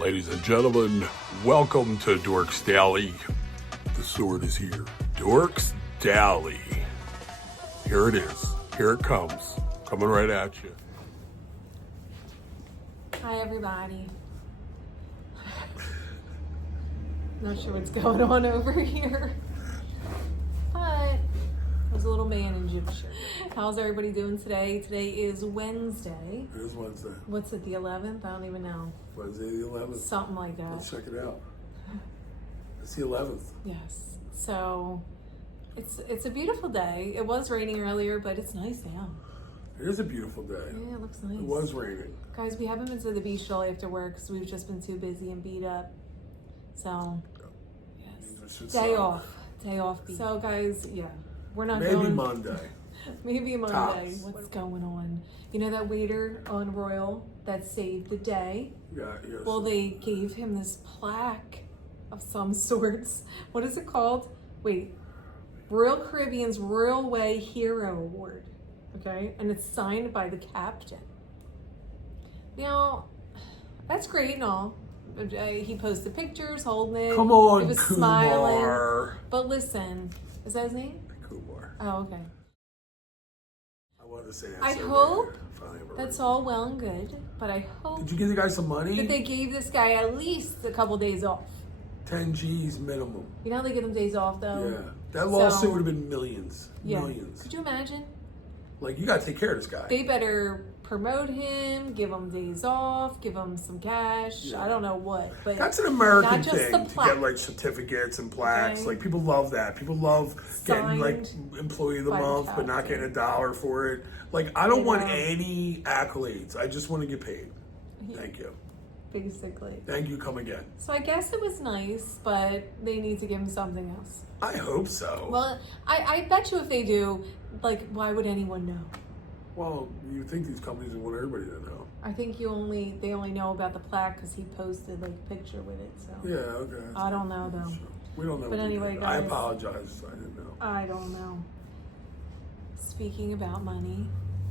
Ladies and gentlemen, welcome to Dorks Daily. The sword is here. Dorks Daily. Here it is. Here it comes. Coming right at you. Hi, everybody. Not sure what's going on over here, but there's a little man in gym shirt. How's everybody doing today? Today is Wednesday. It is Wednesday. What's it, the 11th? I don't even know. Wednesday the 11th. Something like that. Let's check it out. It's the 11th. Yes. So it's a beautiful day. It was raining earlier, but it's nice now. It is a beautiful day. Yeah, it looks nice. It was raining. Guys, we haven't been to the beach all after work because we've just been too busy and beat up. So, yes. Day off. Beach. So, guys, yeah. We're not Maybe going. Monday. Maybe Monday. Tops. What's going on? You know that waiter on Royal that saved the day? Yeah, yes. Well, they gave him this plaque of some sorts. What is it called? Wait. Royal Caribbean's Royal Way Hero Award. Okay? And it's signed by the captain. Now, that's great and all. He posted pictures holding it. Come on, he was Kumar. smiling. But listen, is that his name? Kumar. Oh, okay. I wanted to say that. I so hope bad. that's all well and good, but I hope Did you give the guy some money? that they gave this guy at least a couple days off. 10 G's minimum. You know how they give them days off though? Yeah. That lawsuit would have been millions. Yeah. Millions. Could you imagine? Like, you got to take care of this guy. They better promote him, give him days off, give him some cash. Yeah. I don't know what, but That's an American not just thing the to plaque. get like certificates and plaques. Okay. Like, people love that. People love getting like Signed employee of the by the month, but not getting $1 for it. Like, I don't want any accolades. I just want to get paid. Thank you. basically. Thank you. Come again. So I guess it was nice, but they need to give him something else. I hope so. Well, I bet you if they do, like, why would anyone know? Well, you think these companies would want everybody to know. I think they only know about the plaque because he posted like a picture with it. So Yeah, okay. I don't know though. We don't know. But what they anyway, did. I guys. apologize. I didn't know. I don't know. Speaking about money,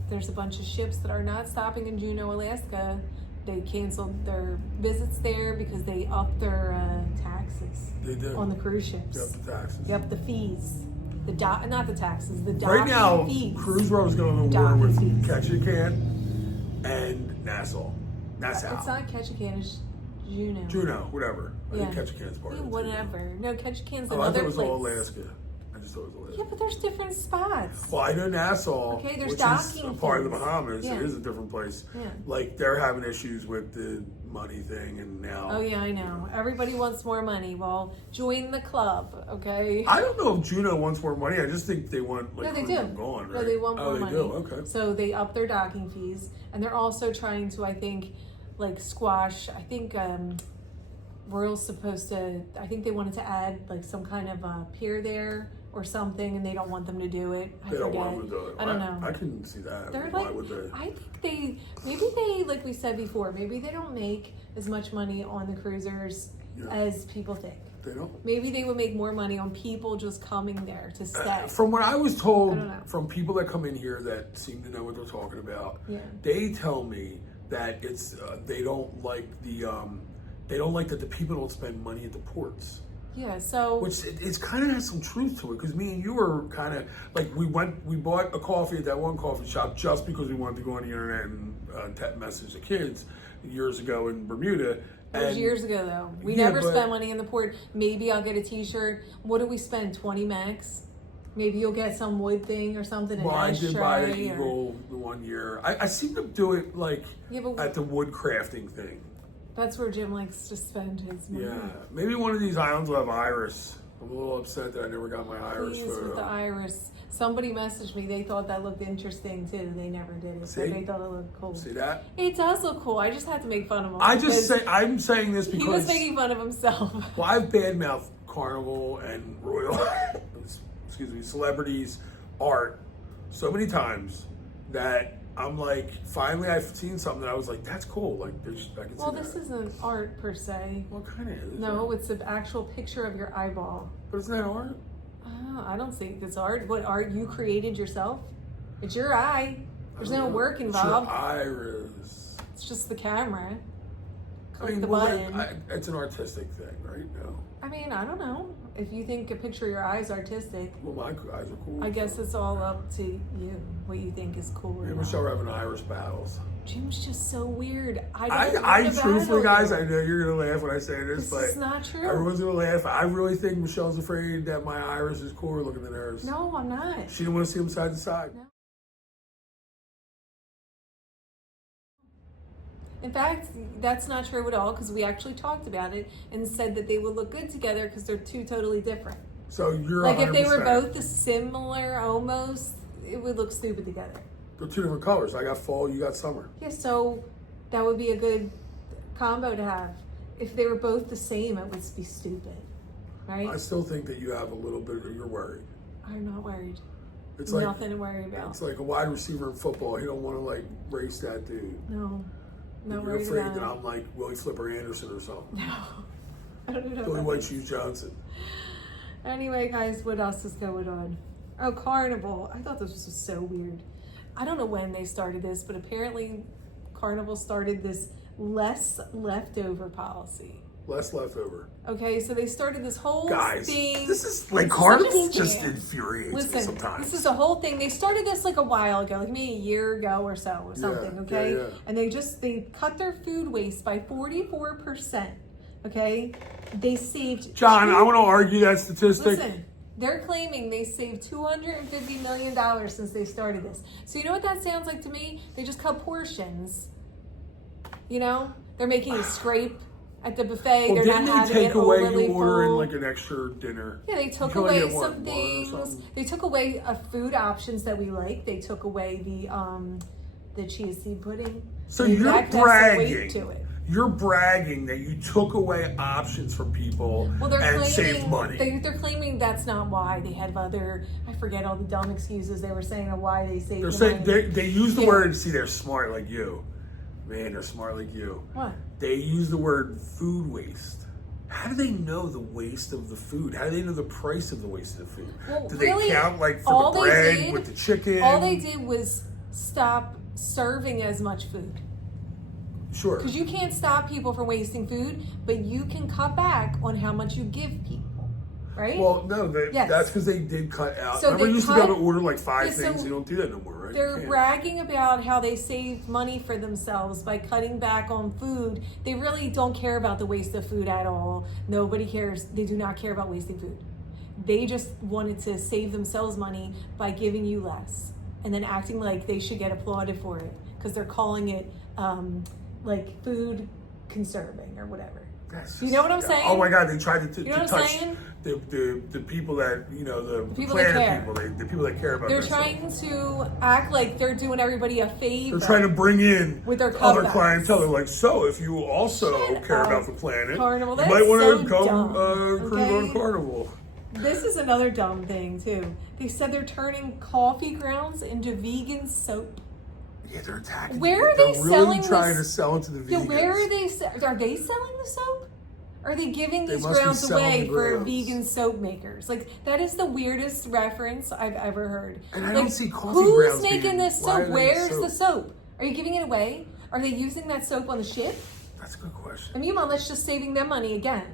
there's a bunch of ships that are not stopping in Juneau, Alaska. They canceled their visits there because they upped their taxes They did. on the cruise ships. Yep, the taxes. Yep, the fees. Not the taxes, the docking Right now, fees. Cruise Row is going to war Docking with fees. Ketchikan and Nassau. Nassau. It's not Ketchikan, it's Juneau. Juneau, whatever. I Yeah. think Ketchikan's part of it. too. Whatever. No, Ketchikan's Oh, I thought another it was place. all Alaska. I just thought it was Alaska. Yeah, but there's different spots. Well, I know Nassau, Okay, there's which is docking a part of the fees. Bahamas. Yeah. It is a different place. Yeah. Like, they're having issues with the money thing, and now... Oh yeah, I know. Everybody wants more money. Well, join the club, okay? I don't know if Juneau wants more money. I just think they want, like, No, they cruise do. gone, No, right? they want more oh, they money. do? Okay. So they up their docking fees, and they're also trying to, I think, like squash. I think Royal's supposed to. I think they wanted to add like some kind of pier there or something, and they don't want them to do it. They don't want them to do it. I don't know. I can see that. They're Why like, would they? I think maybe they, like we said before, maybe they don't make as much money on the cruisers as people think. They don't. Maybe they would make more money on people just coming there to stay. From what I was told I don't know. from people that come in here that seem to know what they're talking about, Yeah. they tell me that it's they don't like that the people don't spend money at the ports. Yeah, so Which it's kind of has some truth to it, because me and you were kind of like we bought a coffee at that one coffee shop just because we wanted to go on the internet and message the kids years ago in Bermuda. it was years ago though. We never spent money in the port. Maybe I'll get a t-shirt. What do we spend? 20 max? Maybe you'll get some wood thing or something. Well, I did buy an ashtray or- Eagle the one year. I seem to do it like Yeah, but at the wood crafting thing. that's where Jim likes to spend his money. Yeah, maybe one of these islands will have iris. I'm a little upset that I never got my iris Please, photo. with the iris. Somebody messaged me. They thought that looked interesting too. They never did it, but See? they thought it looked cool. See that? It does look cool. I just had to make fun of him. I'm because saying this he was because making fun of himself. well, I've badmouthed Carnival and Royal, excuse me, celebrities, art so many times that I'm like, finally I've seen something that I was like, that's cool. Like, I can see Well, that. this isn't art per se. What kind of is No, it? it's an actual picture of your eyeball. But isn't that art? Oh, I don't think it's art. What art you created yourself? It's your eye. There's no work It's involved. your iris. It's just the camera. click the button. It's an artistic thing, right? No. I mean, I don't know. If you think a picture of your eyes artistic, Well, my eyes are cool. I guess it's all up to you, what you think is cool or Me and not. Michelle are having Irish battles. Jim's just so weird. I truthfully, guys, I know you're gonna laugh when I say this, but it's not true. everyone's gonna laugh. I really think Michelle's afraid that my Irish is cooler looking than hers. No, I'm not. She didn't want to see them side to side. No. In fact, that's not true at all because we actually talked about it and said that they would look good together because they're two totally different. So you're like 100%. if they were both the similar almost, it would look stupid together. They're two different colors. I got fall, you got summer. Yeah, so that would be a good combo to have. If they were both the same, it would be stupid, right? I still think that you have a little bit. You're worried. I'm not worried. It's like nothing to worry about. It's like a wide receiver in football. You don't want to like race that dude. No, not You're worried afraid about that it. I'm like Willie Flipper Anderson or something. No, I don't know. Billy White Shoes Johnson. Anyway, guys, what else is going on? Oh, Carnival. I thought this was just so weird. I don't know when they started this, but apparently Carnival started this less leftover policy. Less leftover. Okay, so they started this whole Guys, thing. this is like It's Carnival such a just scam. infuriates me Listen, sometimes. this is a whole thing. They started this like a while ago, like maybe a year ago or so, or something. Okay, yeah. and they cut their food waste by 44%. Okay, they saved. John, I want to argue that statistic. Listen, they're claiming they saved $250 million since they started this. So you know what that sounds like to me? They just cut portions. You know, they're making a scrape at the buffet. Well, they're didn't not they having take it away overly you ordering full. like an extra dinner? Yeah, they took You can only away get, what, some one or things. something? They took away food options that we like. They took away the chia seed pudding. So That you're has some bragging. weight to it. You're bragging that you took away options from people Well, they're and claiming saved money. they're claiming that's not why. They had other, I forget all the dumb excuses they were saying of why they saved. They're the saying money. they use the Yeah. word. See, they're smart like you. Man, they're smart like you. What? They use the word food waste. How do they know the waste of the food? How do they know the price of the waste of the food? Well, do they really, count like all for the they bread did- with the chicken? All they did was stop serving as much food. Sure. Because you can't stop people from wasting food, but you can cut back on how much you give people, right? Well, no, Yes. that's because they did cut out. So Remember, they you used to be able cut- to order like 5 Yeah, so things. You don't do that no more, right? You They're can't. bragging about how they saved money for themselves by cutting back on food. They really don't care about the waste of food at all. Nobody cares. They do not care about wasting food. They just wanted to save themselves money by giving you less and then acting like they should get applauded for it because they're calling it like food conserving or whatever. That's You know what I'm just- saying? Oh my God, they tried to You know what I'm touch saying? the people that, you know, the people that planet care. people, the people that care about They're themselves. trying to act like they're doing everybody a favor. They're trying to bring in With their other cutbacks. clientele. They're like, so if you also Shut care up. about the planet, Carnival, you that's might want so to come dumb, cruise okay? on Carnival. This is another dumb thing too. They said they're turning coffee grounds into vegan soap. Yeah, they're attacking. Where are they're they really selling trying this? to sell it to the Yeah, vegans. where are they? Are they selling the soap? Are they giving They these must be grounds selling away the for grounds. vegan soap makers? Like that is the weirdest reference I've ever heard. And I like, don't see coffee who's grounds making being- this why are soap? they Where's soap? the soap? Are you giving it away? Are they using that soap on the ship? That's a good question. I mean, well, that's just saving them money again.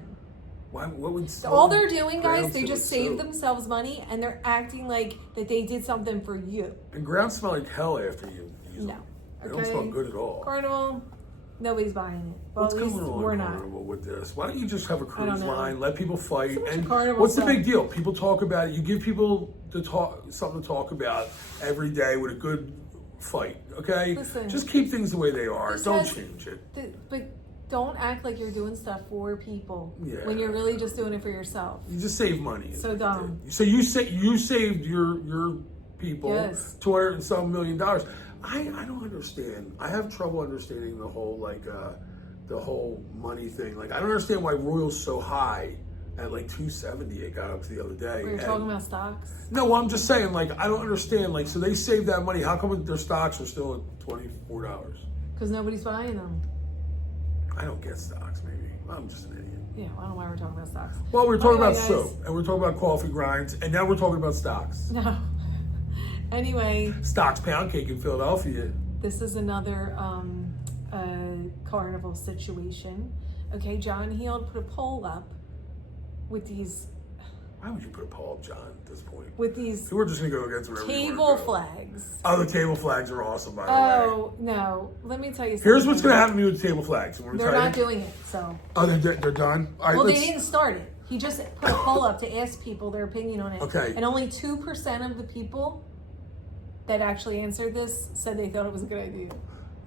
Why? What would All they're doing, guys, grounds they do just with saved soap? themselves money and they're acting like that they did something for you. And grounds smell like hell after you use No. them. They Okay. don't smell good at all. Carnival, nobody's buying it. Well, What's at least going on we're in not. Carnival with this? Why don't you just have a cruise know. line, let people fight, bunch and of Carnival what's the stuff. big deal? People talk about it. You give people something to talk about every day with a good fight. Okay, Listen, just keep things the way they are. this Don't has- change it. But don't act like you're doing stuff for people Yeah. when you're really just doing it for yourself. You just save money. So dumb. So you saved your people Yes. $200 and some million. I don't understand. I have trouble understanding the whole the whole money thing. Like I don't understand why Royal's so high at like 270. It got up to the other day. We're And- talking about stocks. No, well, I'm just saying. Like I don't understand. Like so they saved that money. How come their stocks are still at $24? Because nobody's buying them. I don't get stocks. Maybe I'm just an idiot. Yeah, I don't know why we're talking about stocks. Well, we're talking Anyway, about guys. soap, and we're talking about coffee grinds, and now we're talking about stocks. No. Anyway, Stocks pound cake in Philadelphia. this is another carnival situation. Okay, John Heald put a poll up with these. Why would you put a poll up, John, at this point? With these we're just going to go against whatever table flags. Oh, the table flags are awesome, by the way. Oh, no. Let me tell you something. Here's what's going to happen to me with the table flags. They're not doing it, so. Oh, they're done? All right, well, they didn't start it. He just put a poll up to ask people their opinion on it. Okay. And only 2% of the people that actually answered this said they thought it was a good idea.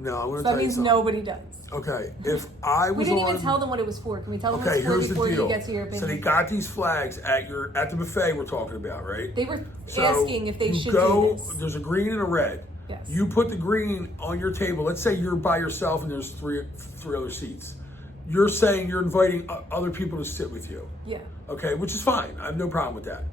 No, I'm going to So tell that you means something. nobody does. Okay, if I was We didn't on... even tell them what it was for. Can we tell them Okay, what it's here's for the before deal. you get to your opinion? So they got these flags at the buffet we're talking about, right? They were So asking if they you should go, do this. There's a green and a red. Yes. You put the green on your table. Let's say you're by yourself and there's three other seats. You're saying you're inviting other people to sit with you. Yeah. Okay, which is fine. I have no problem with that.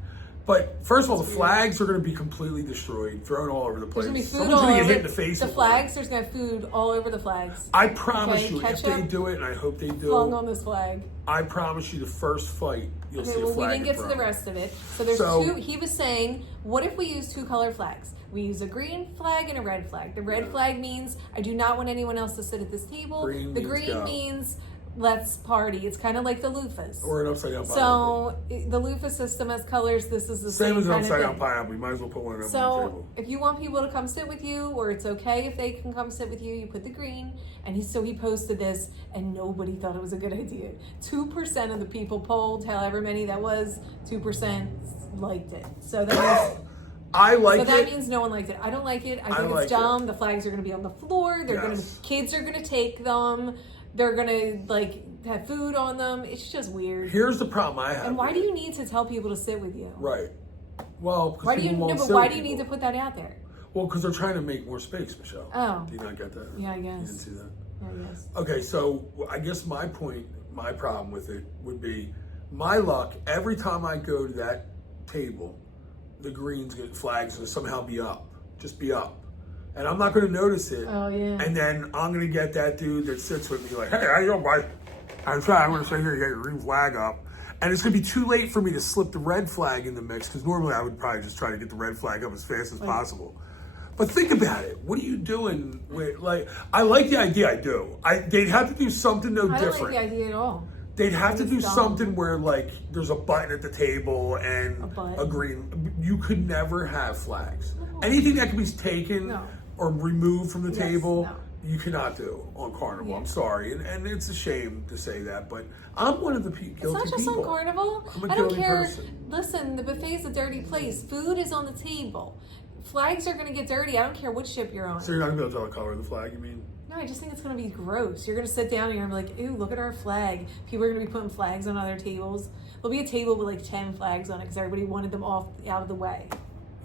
But first of all, the flags are going to be completely destroyed, thrown all over the place. There's going to be food Someone's all going to over get hit in the face. the with flags. one. There's going to be food all over the flags. I promise Okay, you, if they ketchup do it, and I hope they flung do, on this flag. I promise you the first fight, you'll Okay, see a well, flag we didn't get to thrown. the rest of it. So there's So- two. He was saying, what if we use two color flags? We use a green flag and a red flag. The red flag means I do not want anyone else to sit at this table. Green the means green go. means let's party. It's kind of like the loofahs. Or an upside down pineapple. So the loofah system has colors. This is the Same same as an kind of upside down thing. pineapple. You might as well put one of them on the So table. if you want people to come sit with you, or it's okay if they can come sit with you, you put the green. And he posted this, and nobody thought it was a good idea. 2% of the people polled, however many that was, 2% liked it. So that means, I like so that it. means no one liked it. I don't like it. I think like it's dumb. The flags are going to be on the floor. They're going to Yes. kids are going to take them. They're going to have food on them. It's just weird. Here's the problem I have. And why with do it. you need to tell people to sit with you? Right. Well, because Why do you? people No, won't but sit why with do you need to people. put that out there? Well, because they're trying to make more space, Michelle. Oh. Do you not get that? Yeah, I You guess. didn't see that? Yes. Okay, so I guess my problem with it would be my luck. Every time I go to that table, the flags will somehow be up, just be up, and I'm not going to notice it. Oh yeah. And then I'm going to get that dude that sits with me like, hey, how you doing, buddy? I'm going to sit here and get your green flag up. And it's going to be too late for me to slip the red flag in the mix, because normally I would probably just try to get the red flag up as fast as possible. But think about it. What are you doing with, I like the idea, I do. They'd have to do something I don't different. like the idea at all. They'd have to It's do dumb. something where there's a button at the table and A button? a green. You could never have flags. Anything that can be taken No. or removed from the Yes, table, no. you cannot do on Carnival. Yeah. I'm sorry, and it's a shame to say that, but I'm one of the guilty people. It's not just on Carnival. I'm a I don't guilty care. person. Listen, the buffet's a dirty place. Food is on the table. Flags are going to get dirty. I don't care which ship you're on. So you're not gonna be able to tell the color of the flag, you mean? No, I just think it's going to be gross. You're going to sit down and you're going to be like, ooh, look at our flag. People are going to be putting flags on other tables. There'll be a table with 10 flags on it because everybody wanted them out of the way.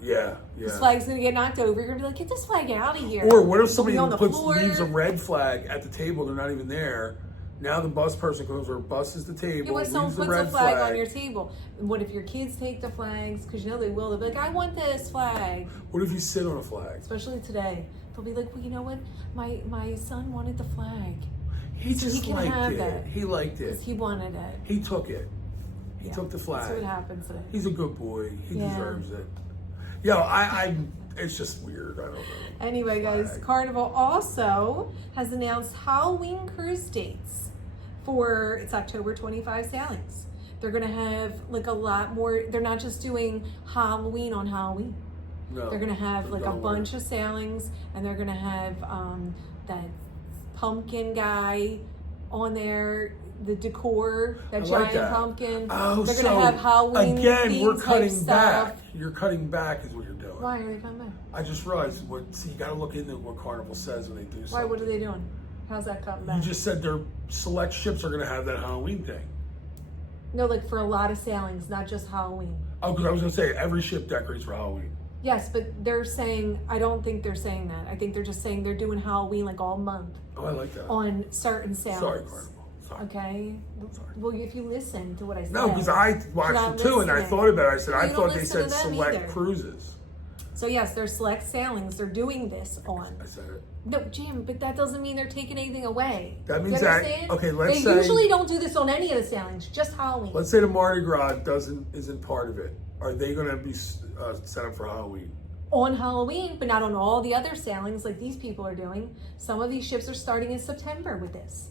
Yeah. This flag's going to get knocked over. You're going to be like, get this flag out of here. Or what if It'll somebody be on the floor. leaves a red flag at the table, they're not even there. Now the bus person comes over, buses the table, Yeah, when someone leaves the puts a red flag on your table, what if your kids take the flags? Because they will. They'll be like, I want this flag. What if you sit on a flag? Especially today. They'll be like, well, you know what? My son wanted the flag. He So just he can liked have it. that. He liked it. Because he wanted it. He took it. He Yeah. took the flag. That's what happens today. He's a good boy. He Yeah. deserves it. I it's just weird. I don't know. Anyway, guys, Flag. Carnival also has announced Halloween cruise dates for its October 25 sailings. They're going to have a lot more. They're not just doing Halloween on Halloween. No, They're going to have a don't bunch of sailings, and they're going to have that pumpkin guy on there, the decor, that I giant like that. pumpkin. Oh, they're so going to have Halloween again, we're themed cutting type back. stuff. You're cutting back is what you're doing. Why are they coming back? I just realized you got to look into what Carnival says when they do something. Why? What are they doing? How's that coming back? You just said their select ships are going to have that Halloween thing. No, for a lot of sailings, not just Halloween. Oh, because I was going to say every ship decorates for Halloween. Yes, but they're saying, I don't think they're saying that. I think they're just saying they're doing Halloween all month Oh, I like that. on certain sailings. Sorry, Carnival. Sorry. Okay? Sorry. Well, if you listen to what I said. No, because I You're watched not it too, and I listening. thought about it. I said, You I don't thought they listen to said them select either. cruises. So yes, they're select sailings. They're doing this on. I said it. No, Jim, but that doesn't mean they're taking anything away. That Do you means that- understand? okay, let's they say- usually don't do this on any of the sailings, just Halloween. Let's say the Mardi Gras isn't part of it. Are they going to be set up for Halloween? on Halloween, but not on all the other sailings like these people are doing. Some of these ships are starting in September with this.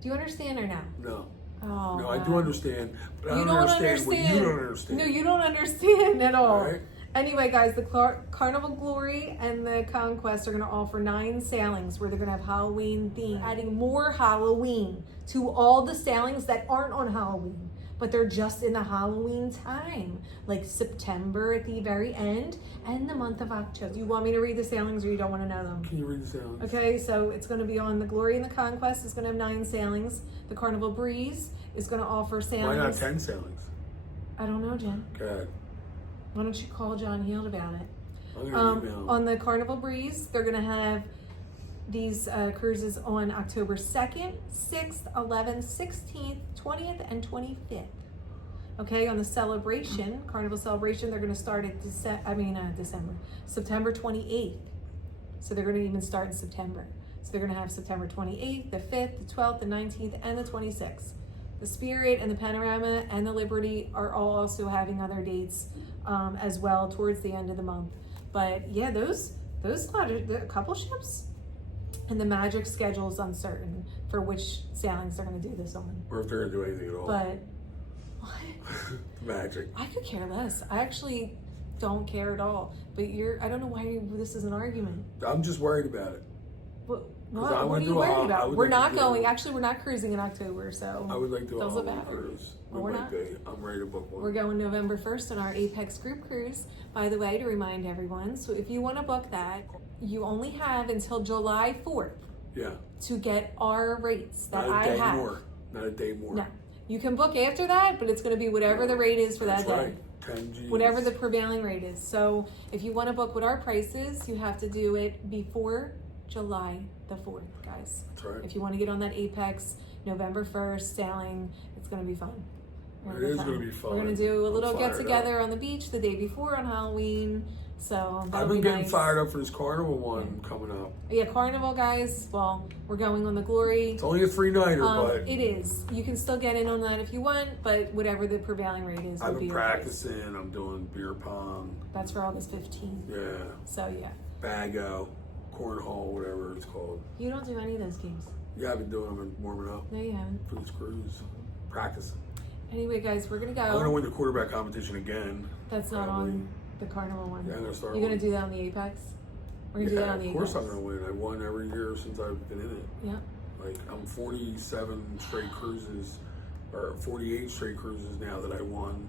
Do you understand or no? No. Oh, No, I do understand, but I you don't understand what you don't understand. No, you don't understand at all. All right. Anyway, guys, the Carnival Glory and the Conquest are going to offer 9 sailings where they're going to have Halloween theme, adding more Halloween to all the sailings that aren't on Halloween, but they're just in the Halloween time, like September at the very end and the month of October. Do you want me to read the sailings or you don't want to know them? Can you read the sailings? Okay, so it's going to be on the Glory and the Conquest. It's going to have 9 sailings. The Carnival Breeze is going to offer sailings. Why not 10 sailings? I don't know, Jen. Good. Why don't you call John Heald about it? I'm gonna email. On the Carnival Breeze, they're going to have these cruises on October 2nd, 6th, 11th, 16th, 20th, and 25th. Okay, on the Celebration, Carnival Celebration, they're going to start at September 28th. So they're going to even start in September. So they're going to have September 28th, the 5th, the 12th, the 19th, and the 26th. The Spirit and the Panorama and the Liberty are all also having other dates as well towards the end of the month. But yeah, those a couple ships, and the Magic schedule is uncertain for which sailings they're going to do this on. Or if they're going to do anything at all. But what? Magic. I could care less. I actually don't care at all. But I don't know why this is an argument. I'm just worried about it. What I are would you do worried about? We're like not to do going. Actually, we're not cruising in October, so I would like to do a doesn't Halloween matter. cruise. Well, we're not. I'm ready to book one. We're going November 1st on our Apex group cruise. By the way, to remind everyone, so if you want to book that, you only have until July 4th Yeah. to get our rates that Not I a day have. more. Not a day more. No, you can book after that, but it's going to be whatever the rate is for That's that day. right. 10 G's. Whatever the prevailing rate is. So if you want to book with our prices, you have to do it before July the 4th, guys. That's right. If you want to get on that Apex November 1st sailing, it's going to be fun. It is going to be fun. We're going to do a I'm little fired get together on the beach the day before on Halloween. So I've that'll been be getting nice. fired up for this Carnival one coming up. Yeah, Carnival, guys. Well, we're going on the Glory. It's only a 3-nighter, but It is. You can still get in on that if you want, but whatever the prevailing rate is, I've will been be your price. practicing. I'm doing beer pong. That's for August 15th. Yeah. So yeah. Bago, cornhole, whatever it's called. You don't do any of those games. Yeah, I've been doing them and warming up No, you haven't. for this cruise. Practicing. Anyway, guys, we're gonna go. I'm gonna win the quarterback competition again. That's not probably. on the Carnival one. Yeah, I'm gonna start. You're gonna winning. do that on the Apex? We're gonna do that on the of course Apex. I'm gonna win. I won every year since I've been in it. Yeah. Like I'm 47 straight cruises, or 48 straight cruises now that I won.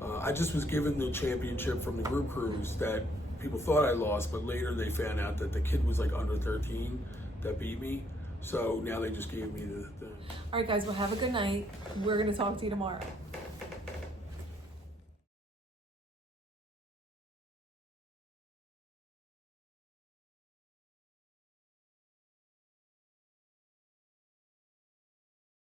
I just was given the championship from the group cruise that people thought I lost, but later they found out that the kid was like under 13 that beat me. So now they just gave me the thing. All right, guys. Well, have a good night. We're gonna talk to you tomorrow.